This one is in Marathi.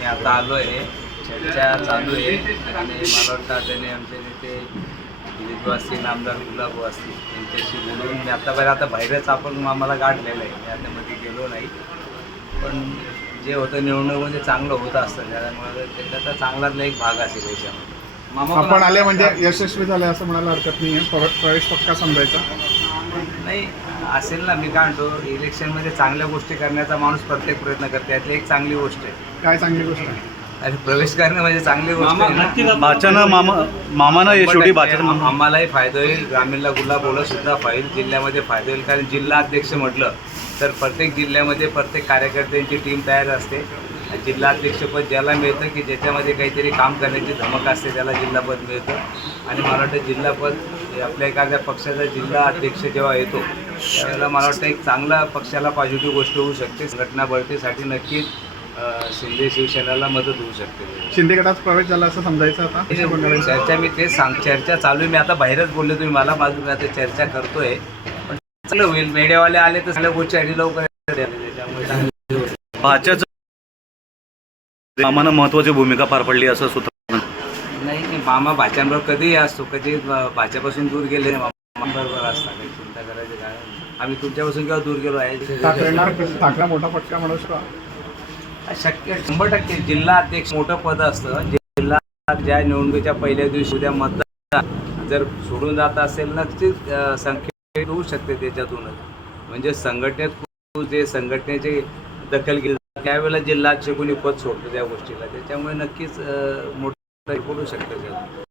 मी आता आलो आहे चर्चा चालू आहे. आणि मला वाटतं त्याने आमचे नेते दिलीप असतील आमदार गुलाब असतील यांच्याशी बोलून मी आतापर्यंत आता बाहेरच आपण आम्हाला गाठलेलं आहे. मी आतामध्ये गेलो नाही. पण जे होतं निवडणूक म्हणजे चांगलं होत असतं. त्यामुळे त्याचा चांगलातला एक भाग असेल याच्यामध्ये. मामा पण आपण आले म्हणजे यशस्वी झाले असं म्हणायला हरकत नाही आहे प्रवेश पक्का समजायचा. नाही असेल ना मी काय म्हणतो इलेक्शनमध्ये चांगल्या गोष्टी करण्याचा माणूस प्रत्येक प्रयत्न करते. यातली एक चांगली गोष्ट आहे. काय चांगली गोष्ट आहे? आणि प्रवेश करणं म्हणजे चांगली गोष्ट आहे ना. बाच्यानं मामा मामानं हे शेवटी बाच्यानं आम- आम्हालाही फायदा होईल. ग्रामीणला गुलाब बोला सुद्धा फाईल जिल्ह्यामध्ये फायदा होईल. कारण जिल्हा अध्यक्ष म्हटलं तर प्रत्येक जिल्ह्यामध्ये प्रत्येक कार्यकर्त्यांची टीम तयार असते. आणि जिल्हा अध्यक्षपद ज्याला मिळतं की ज्याच्यामध्ये काहीतरी काम करण्याची धमक असते त्याला जिल्हापद मिळतं. आणि मला वाटतं जिल्हापद आपल्या एखाद्या पक्षाचा जिल्हा अध्यक्ष जेव्हा येतो त्यावेळेला मला वाटतं एक चांगला पक्षाला पॉझिटिव्ह गोष्ट होऊ शकते. संघटना बळतीसाठी नक्कीच शिंदे शिवसेनेला मदत होऊ शकते. शिंदे गटात प्रवेश झाला असं समजायचं आता. चर्चा मी तेच सांग चर्चा चालू आहे. मी आता बाहेरच बोलले तुम्ही मला माझं मी आता चर्चा करतोय. पण चांगलं होईल. मीडियावाले आले तर सगळ्या गोष्टी आणि लवकर मामानं महत्वाची भूमिका पार पडली असं सूत्र नाही नाही मामा भाच्यांबरोबर कधीही असतो कधी भाच्यापासून दूर गेले नाही मामा बरोबर असतात. काही चिंता करायची काय. आम्ही तुमच्यापासून केव्हा दूर गेलो आहे. ठाकरे मोठा फटका म्हणू शकतो शक्य शंभर टक्के जिल्हा अध्यक्ष मोठं पद असतं. जिल्हा ज्या निवडणुकीच्या पहिल्या दिवशी उद्या मतदान जर सोडून जात असेल नक्कीच संख्या होऊ शकते त्याच्यातूनच. म्हणजे संघटनेत जे संघटनेचे दखल घेतली त्यावेळेला जिल्हा अध्यक्ष कोणी पद सोडतं त्या गोष्टीला. त्याच्यामुळे नक्कीच अं, मोठं बोलू शकतं त्यात.